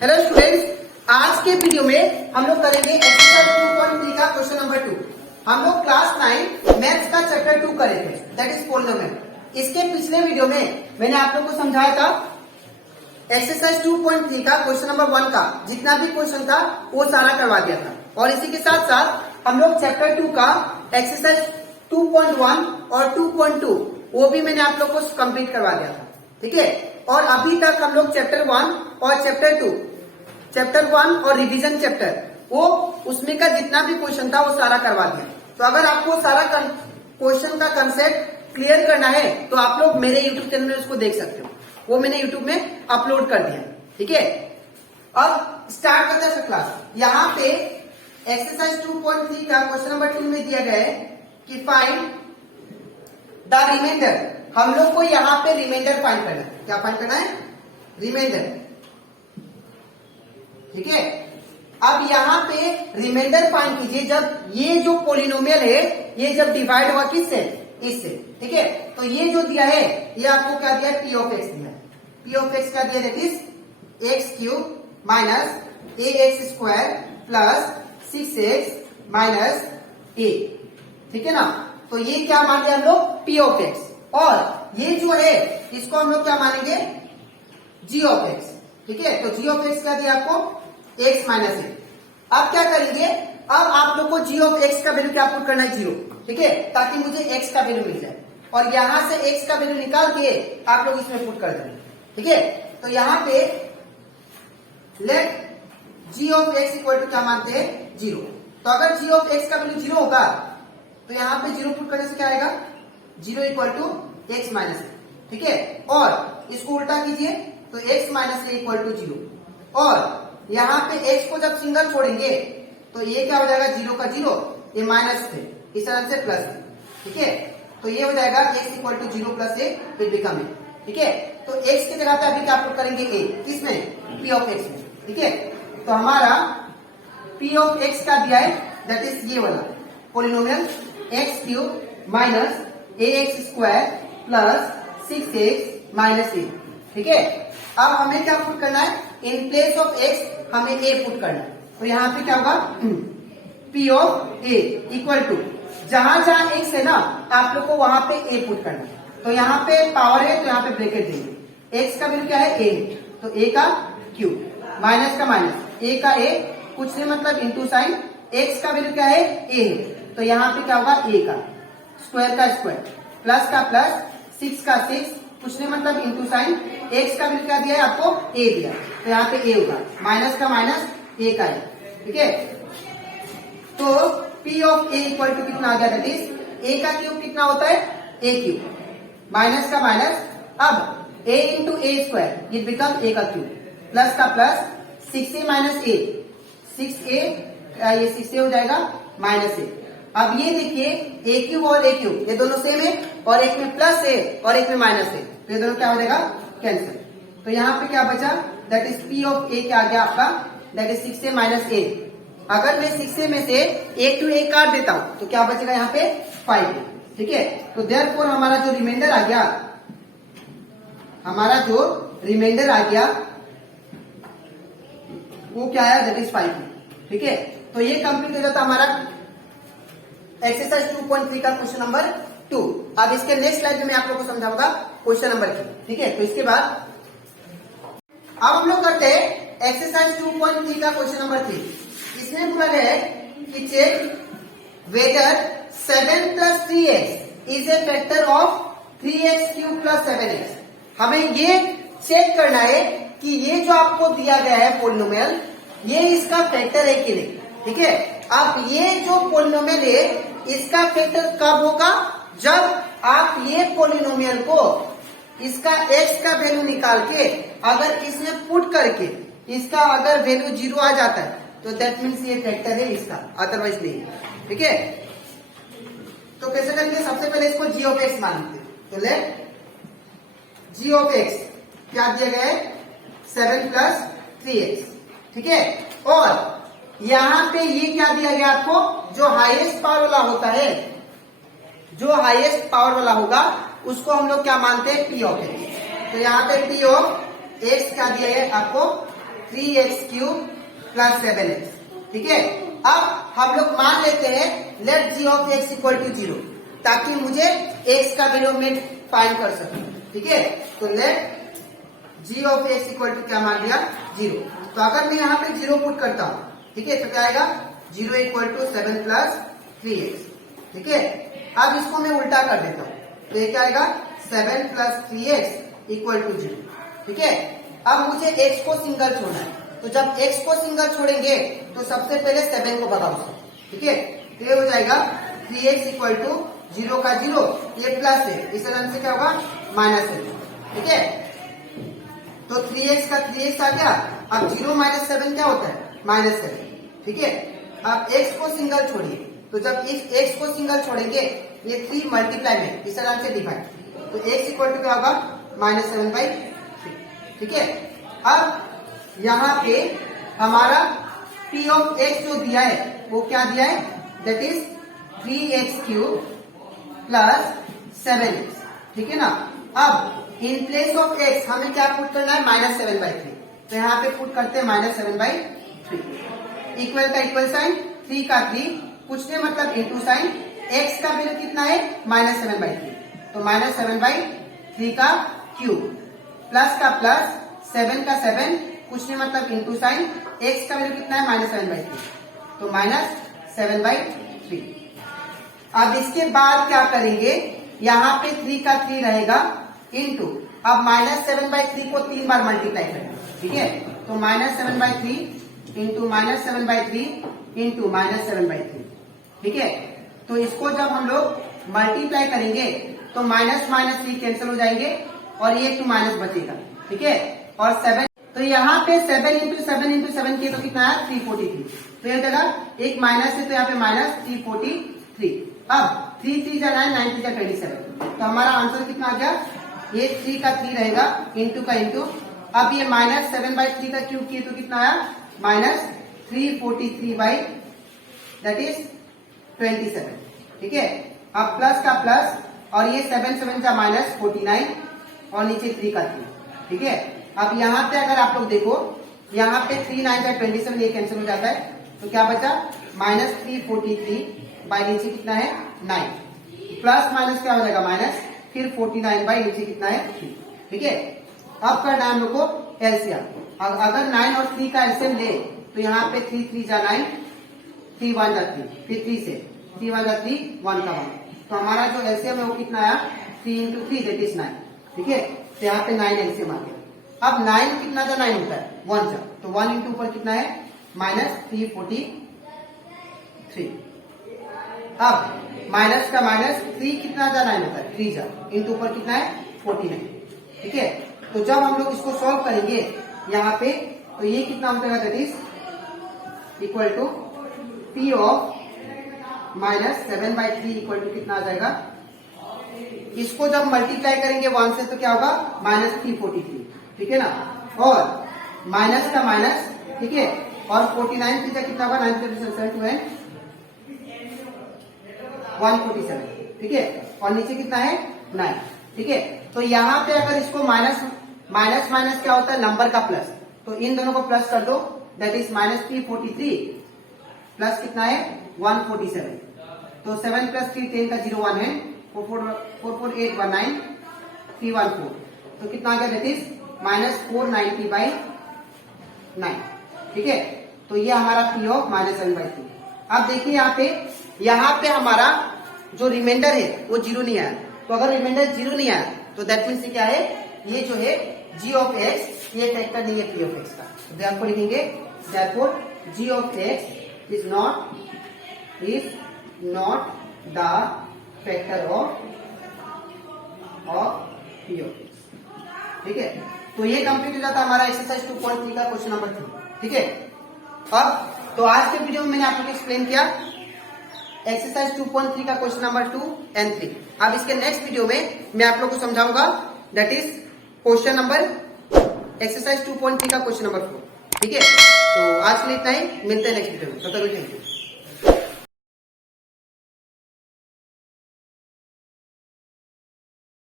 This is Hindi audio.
हेलो स्टूडेंट्स, आज के वीडियो में हम लोग करेंगे एक्सरसाइज 2.3 का क्वेश्चन नंबर 2। हम लोग क्लास 9 मैथ्स का चैप्टर 2 करे थे, दैट इज पॉलिनोमियल। इसके पिछले वीडियो में मैंने आप लोग को समझाया था एक्सरसाइज 2.3 का क्वेश्चन नंबर 1 का जितना भी क्वेश्चन था वो सारा करवा दिया था। और इसी के साथ साथ हम लोग चैप्टर 2 का एक्सरसाइज 2.1 और 2.2 वो भी मैंने आप लोग को कंप्लीट करवा दिया था, ठीक है। और अभी तक हम लोग चैप्टर 1 और चैप्टर 1 और रिवीजन चैप्टर वो उसमें का जितना भी क्वेश्चन था वो सारा करवा दिया। तो अगर आपको सारा क्वेश्चन का कंसेप्ट क्लियर करना है तो आप लोग मेरे यूट्यूब चैनल में उसको देख सकते हो, वो मैंने यूट्यूब में अपलोड कर दिया, ठीक है। अब स्टार्ट करते हैं क्लास। यहाँ पे एक्सरसाइज 2.3 का क्वेश्चन नंबर 2 में दिया गया है कि फाइंड द रिमाइंडर। हम लोग को यहाँ पे रिमाइंडर फाइंड करना है। क्या फाइंड करना है? रिमाइंडर, ठीक है। अब यहाँ पे रिमाइंडर फाइंड कीजिए जब ये जो पोलिनोमियल है ये जब डिवाइड हुआ किससे? इससे, ठीक है। तो ये जो दिया है ये आपको क्या दिया है? पी ऑफ एक्स दिया है। पी ऑफ एक्स क्या दिया? That is x cube minus a x square plus 6x minus ए, ठीक है ना। तो ये क्या मान लिया हम लोग? P of x. और ये जो है इसको हम लोग क्या मानेंगे? जी ऑफ एक्स, ठीक है। तो जी ऑफ एक्स क्या दिया आपको? एक्स माइनस ए। अब क्या करेंगे? अब आप लोग को जी ऑफ एक्स का वैल्यू क्या पुट करना है? 0, ठीक है, ताकि मुझे एक्स का वैल्यू मिल जाए। और यहां से एक्स का वैल्यू निकाल के आप लोग इसमें पुट कर देंगे, ठीक है। तो यहां पे let G of X equal to क्या मानते हैं? 0। तो अगर जी ऑफ एक्स का वैल्यू 0 होगा तो यहाँ पे 0 पुट करने से क्या आएगा? 0 इक्वल टू एक्स माइनस ए, ठीक है। और इसको उल्टा कीजिए तो x minus A equal to 0। और यहाँ पे x को जब सिंगल छोड़ेंगे तो ये क्या हो जाएगा? 0 का 0, ये माइनस थे, इस तरह से प्लस, ठीक है। तो ये हो जाएगा x equal to 0 plus A will become A, ठीक है। तो x की जगह पे अभी क्या पुट करेंगे? a, किसमें? p ऑफ x में, ठीक है। तो हमारा p ऑफ x का दिया है दैट इज ये वाला polynomial x cube minus a x square plus 6x minus ए, ठीक है। अब हमें क्या पुट करना है? इन प्लेस ऑफ x हमें a पुट करना है। तो यहाँ पे क्या होगा? p of a equal to जहां जहां x है ना आप लोग को वहां पे a पुट करना है। तो यहाँ पे पावर है तो यहाँ पे ब्रैकेट देंगे। x का वैल्यू क्या है? a, तो a का क्यूब माइनस का माइनस, a का a, कुछ नहीं मतलब इंटू साइन, x का वैल्यू क्या है? a है, तो यहाँ पे क्या होगा? a का स्क्वायर का स्क्वायर प्लस का प्लस 6 का 6, कुछ नहीं मतलब इंटू साइन, x का वैल्यू क्या दिया है आपको? a दिया, तो यहाँ पे a होगा, माइनस का माइनस, a का a, ठीक है। तो p of a equal to कितना आ गया? दैट इज a का क्यूब कितना होता है? a क्यूब माइनस का माइनस, अब a इंटू ए स्क्वायर ये बिकम a का क्यूब प्लस का plus 6a minus a, 6a ये 6a हो जाएगा माइनस a। अब ये देखिए a क्यूब और a क्यूब ये दोनों सेम है और एक में प्लस है और एक में माइनस है, तो ये दोनों क्या हो जाएगा? कैंसिल। तो यहाँ पे क्या बचा? That is p of a क्या आ गया आपका? That is 6a minus a। अगर मैं 6a में से a टू a काट देता हूं तो क्या बचेगा यहाँ पे? 5, ठीक है। तो देयरफॉर हमारा जो रिमाइंडर आ गया, हमारा जो रिमाइंडर आ गया वो क्या है? दैट इज 5, ठीक है। तो ये कंप्लीट हो जाता हमारा एक्सरसाइज 2.3 का क्वेश्चन नंबर 2। अब इसके नेक्स्ट स्लाइड में मैं आप लोगों को समझाऊंगा क्वेश्चन नंबर 3, ठीक है। तो इसके बाद अब हम लोग करते हैं एक्सरसाइज 2.3 का क्वेश्चन नंबर 3। इसमें बोला गया है कि check whether 7 plus 3x is a factor of 3x cube plus 7x। हमें ये चेक करना है कि ये जो आपको दिया गया है पोलिनोमियल ये इसका फैक्टर है कि नहीं, ठीक है। अब ये जो पोलिनोमियल है इसका फैक्टर कब होगा? जब आप ये पोलिनोमियल को इसका x का वैल्यू निकाल के अगर इसमें पुट करके इसका अगर वैल्यू 0 आ जाता है तो दैट मीन्स ये फैक्टर है इसका, अदरवाइज नहीं, ठीक है। तो कैसे करेंगे? सबसे पहले इसको g ऑफ x मान लेते हैं। तो लेट g ऑफ x क्या दिया गया है? 7 प्लस 3x, ठीक है। और यहाँ पे ये क्या दिया गया आपको? जो हाईएस्ट पावर वाला होता है, जो हाईएस्ट पावर वाला होगा उसको हम लोग क्या मानते हैं? p of x। तो यहाँ पे p ऑफ x क्या दिया है आपको? 3x³ plus 7x। ठीक है, अब हम लोग मान लेते हैं let g of x equal to 0, ताकि मुझे x का वैल्यू में फाइंड कर सकूं। ठीक है, तो let g of x equal to क्या मान लिया 0। तो अगर मैं यहाँ पे 0 पुट करता हूँ, ठीक है, तो क्या आएगा 0 इक्वल टू 7 प्लस 3x। ठीक है, अब इसको मैं उल्टा कर देता हूँ, तो ये क्या आएगा 7 प्लस 3x इक्वल टू 0। ठीक है, अब मुझे x को सिंगल छोड़ना है, तो जब x को सिंगल छोड़ेंगे तो सबसे पहले 7 को भगाओ। ठीक है, तो ये हो जाएगा 3x इक्वल टू 0 का 0, ये प्लस है, इस तरह से क्या होगा माइनस है। ठीक है, तो 3x का 3x आ गया। अब 0 माइनस 7 क्या होता है -7। ठीक है, अब x को सिंगल छोड़िए, तो जब इस x को सिंगल छोड़ेंगे ये 3 मल्टीप्लाई में इस तरह से डिवाइड, तो x इक्वल टू क्या होगा -7/3। ठीक है, अब यहाँ पे हमारा p ऑफ x जो दिया है वो क्या दिया है, that is 3x³ plus 7x। ठीक है ना, अब इन प्लेस ऑफ x हमें क्या पुट करना है -7/3, तो यहाँ पे पुट करते हैं -7/3। इक्वल का इक्वल साइन, 3 का 3, कुछ नहीं मतलब इंटू साइन, x का वैल्यू कितना है -7/3, तो -7/3 का क्यूब, प्लस का प्लस, 7 का 7, कुछ नहीं मतलब इंटू साइन, x का वैल्यू कितना है -7/3, तो -7/3। अब इसके बाद क्या करेंगे, यहाँ पे 3 का 3 रहेगा इंटू, अब -7/3 को 3 बार मल्टीप्लाई करेंगे। ठीक है, तो -7/3 इंटू -7/3 इंटू -7/3। ठीक है, तो इसको जब हम लोग मल्टीप्लाई करेंगे तो माइनस माइनस 3 कैंसिल हो जाएंगे और ये 2 माइनस बचेगा। ठीक है, और 7, तो यहाँ पे 7 इंटू 7 इंटू 7 किए तो कितना है 343, तो ये जगह एक माइनस है तो यहाँ पे -343। अब 3 3 जा 9, 9 3 जा 27, तो हमारा आंसर कितना आ गया, ये 3 का 3 रहेगा इंटू का इंटू, अब ये -7/3 का क्यूब किए तो कितना आया -343 दैट इज 27। ठीक है, अब प्लस का प्लस और ये 7 7 का -49 और नीचे 3 का 3। ठीक है, अब यहाँ पे अगर आप लोग देखो, यहाँ पे 3 9 का 27 ये कैंसिल हो जाता है, तो क्या बचा -343 बाई नीचे कितना है 9, प्लस माइनस क्या हो जाएगा माइनस, फिर 49 बाई नीचे कितना है 3। ठीक है, अब करना है हम लोग को एलसीएम। अगर 9 और 3 का एलसीएम ले तो यहाँ पे 3 3 जा 9, 3 1 जा 3, फिर 3 से 3 1 जा 3, 1 का 1, तो हमारा जो एलसीएम है वो कितना आया 3 इंटू 3 दैट इज 9। ठीक है, तो यहाँ पे 9 एलसीएम आ गया। अब 9 कितना था 9 होता है 1 जा, तो 1 इंटू ऊपर कितना है -343। अब माइनस का माइनस 3 कितना जा 9 होता है 3 जा, इंटू ऊपर कितना है 49। ठीक है, तो जब हम लोग इसको सॉल्व करेंगे यहाँ पे, तो ये कितना हो जाएगा that is equal to p of -7/3 equal to कितना आ जाएगा, इसको जब मल्टीप्लाई करेंगे 1 से तो क्या होगा -343। ठीक है ना, और माइनस का माइनस, ठीक है, और 49 की कितना होगा 9 147। ठीक है, और नीचे कितना है 9। ठीक है, तो यहाँ पे अगर इसको माइनस माइनस माइनस क्या होता है नंबर का प्लस, तो इन दोनों को प्लस कर दो दैट इज -343 प्लस कितना है 147, तो 7 प्लस 3 10 का 0 1 है, 44819 314, तो कितना आ गया दैट इज -490/9। ठीक है, तो ये हमारा p ऑफ -7/3। अब देखिए यहाँ पे हमारा जो रिमाइंडर है वो 0 नहीं आया, तो अगर रिमाइंडर 0 नहीं आया तो दैट मीन्स क्या है, ये जो है g ऑफ x ये फैक्टर नहीं है p ऑफ x का, तो आपको लिखेंगे therefore g of x is not the factor of p of x। ठीक है, तो ये कंप्लीट हो जाता है हमारा एक्सरसाइज 2.3 का क्वेश्चन नंबर 3। ठीक है, अब तो आज के वीडियो में मैंने आप लोग को एक्सप्लेन किया एक्सरसाइज 2.3 का क्वेश्चन नंबर 2 एंड 3। अब इसके नेक्स्ट वीडियो में मैं आप लोग को समझाऊंगा that is question number exercise 2.3 का क्वेश्चन नंबर 4। ठीक है, तो आज के लिए इतना ही, मिलते हैं नेक्स्ट वीडियो में, तब तक थैंक यू।